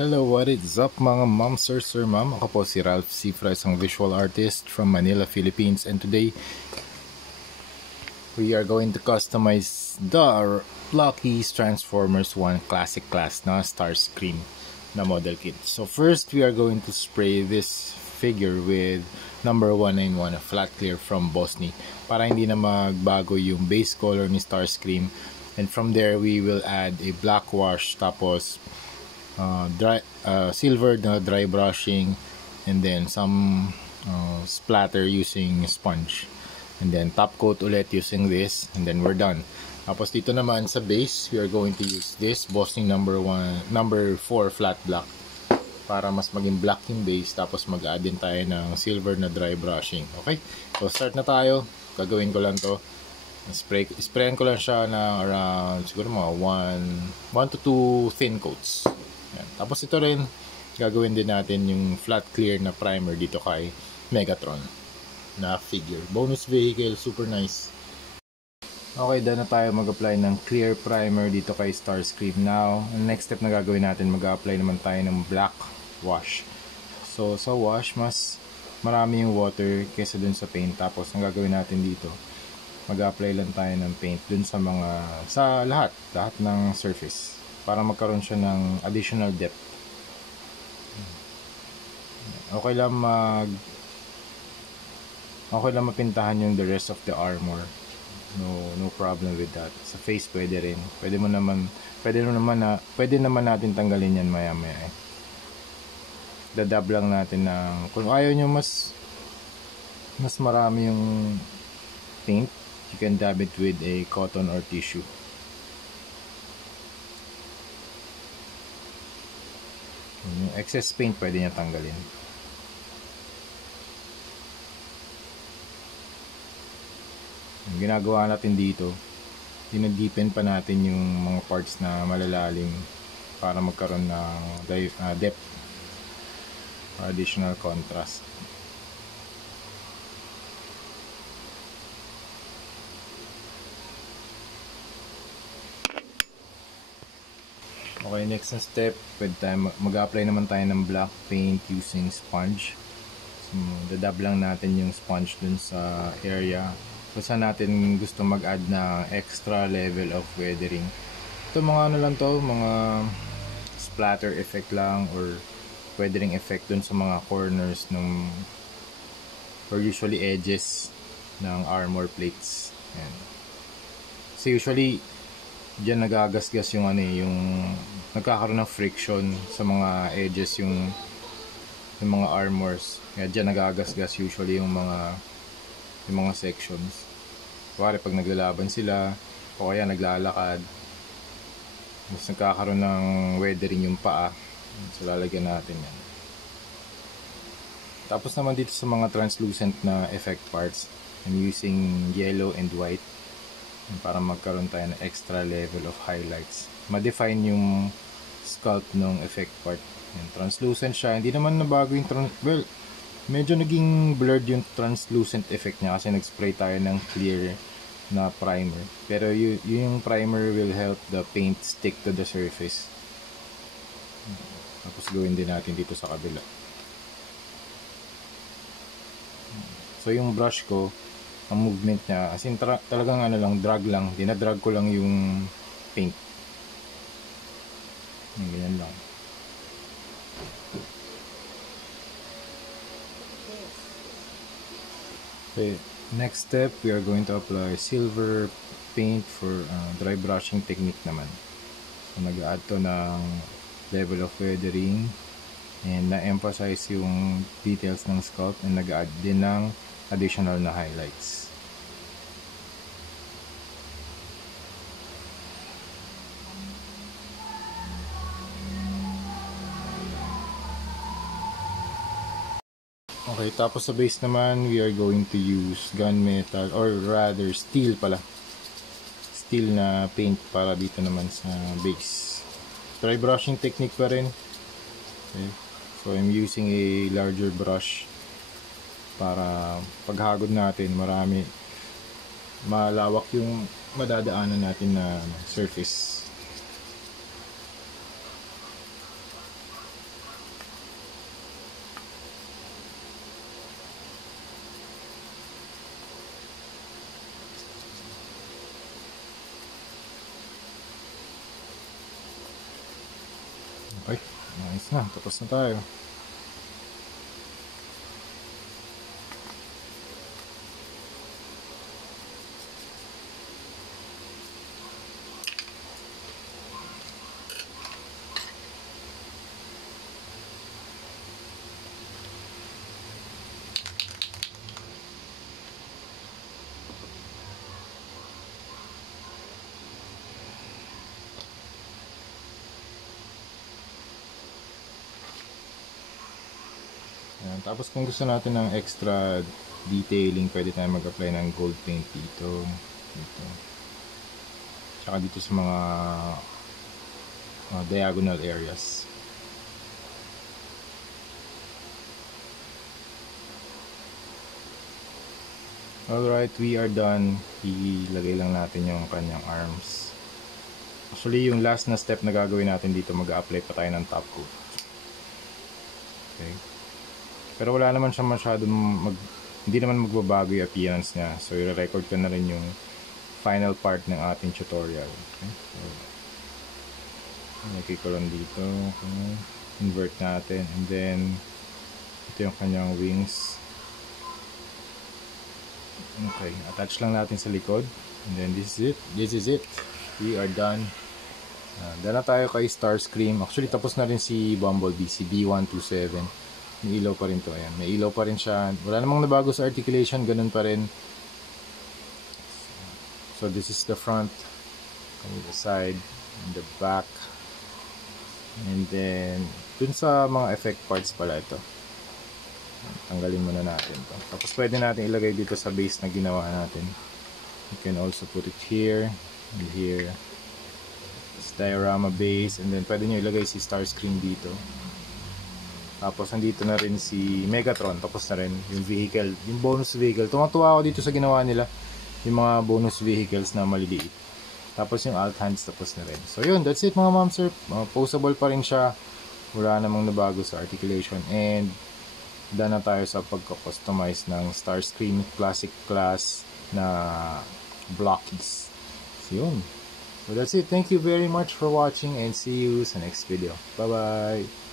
Hello, what is up mga ma'am, sir, ma'am? Ako po si Ralph Cifra, isang visual artist from Manila, Philippines. And today, we are going to customize the Lucky's Transformers 1 Classic Class na Starscream na model kit. So first, we are going to spray this figure with number 191, a flat clear from Bosny, para hindi na magbago yung base color ni Starscream. And from there, we will add a black wash, tapos silver na dry brushing, and then some splatter using sponge, and then top coat ulit using this, and then we're done. Tapos dito naman sa base, we are going to use this Bosny number 4 flat black para mas maging black yung base, tapos mag-add din tayo ng silver na dry brushing. Okay, so start na tayo. Gagawin ko lang to, sprayan ko lang siya na around siguro mga 1 to 2 thin coats. Yan. Tapos ito rin, gagawin din natin yung flat clear na primer dito kay Megatron na figure. Bonus vehicle, super nice. Okay, done na tayo mag-apply ng clear primer dito kay Starscream. Now, next step na gagawin natin, mag-apply naman tayo ng black wash. So, sa wash, mas marami yung water kesa dun sa paint. Tapos, ang gagawin natin dito, mag-apply lang tayo ng paint dun sa lahat ng surface, para magkaroon siya ng additional depth. Okay lang mapintahan yung the rest of the armor. No problem with that. Sa face pwede rin. Pwede naman natin tanggalin yan maya-maya. Dadab lang natin ng, kung ayaw nyo mas marami yung paint, you can dab it with a cotton or tissue. Yung excess paint pwede niya tanggalin. Yung ginagawa natin dito, dinadeepen pa natin yung mga parts na malalalim para magkaroon ng depth or additional contrast. Okay, next na step, mag-apply naman tayo ng black paint using sponge. So, dadab lang natin yung sponge dun sa area kung saan natin gusto mag-add na extra level of weathering. Ito mga lang to, mga splatter effect lang or weathering effect dun sa mga corners or usually edges ng armor plates. Ayan. So usually diyan nagagasgas yung nagkakaroon ng friction sa mga edges yung mga armors. Kaya diyan nagagasgas usually yung mga sections. Kuwari pag naglalaban sila o kaya naglalakad, mas nagkakaroon ng weathering yung paa. So lalagyan natin yan. Tapos naman dito sa mga translucent na effect parts, I'm using yellow and white para magkaroon tayo ng extra level of highlights. Ma-define yung sculpt ng effect part. Yan, translucent siya. Hindi naman nabago yung medyo naging blurred yung translucent effect niya kasi nag-spray tayo ng clear na primer. Pero yung primer will help the paint stick to the surface. Tapos gawin din natin dito sa kabila. So yung brush ko, ang movement niya, as in talagang drag lang, dinadrag ko lang yung paint. Ganyan lang. Okay, next step, we are going to apply silver paint for dry brushing technique naman. So nag-add to ng level of weathering and na-emphasize yung details ng sculpt, and nag-add din ng additional na highlights. Okay, tapos sa base naman, we are going to use gunmetal, or rather steel na paint para dito naman sa base. Dry brushing technique pa rin. Okay. So I'm using a larger brush para paghagod natin malawak yung madadaanan natin na surface. Okay, nice na. Tapos na tayo. Ayan. Tapos kung gusto natin ng extra detailing, pwede tayo mag-apply ng gold paint dito. Dito. Tsaka dito sa mga diagonal areas. Alright, we are done. Ilagay lang natin yung kanyang arms. Actually, yung last na step na gagawin natin dito, mag-a-apply pa tayo ng top coat. Okay. Pero wala naman siya masyadong hindi naman magbabago yung appearance niya. So, i-record ko na rin yung final part ng ating tutorial. Okay. So, ilagay ko lang dito. Okay. Invert natin. And then, ito yung kanyang wings. Okay. Attach lang natin sa likod. And then, this is it. This is it. We are done. Dala na tayo kay Starscream. Actually, tapos na rin si Bumblebee, si B127. May ilaw pa rin to. Ayan. May ilaw pa rin siya. Wala namang nabago sa articulation. Ganun pa rin. So, this is the front. The side. And the back. And then, dun sa mga effect parts pala ito. Tanggalin muna natin to. Tapos, pwede natin ilagay dito sa base na ginawa natin. You can also put it here. And here. This diorama base. And then, pwede nyo ilagay si Starscream dito. Tapos nandito na rin si Megatron, tapos na rin yung vehicle, yung bonus vehicle. Tumatuwa ako dito sa ginawa nila, yung mga bonus vehicles na maliliit. Tapos yung alt hands, tapos na rin. So yun, that's it mga ma'am sir. Poseable pa rin siya. Wala namang nabago sa articulation. And done na tayo sa pagka-customize ng Starscream Classic Class na blockies. So yun. So that's it. Thank you very much for watching and see you sa next video. Bye bye!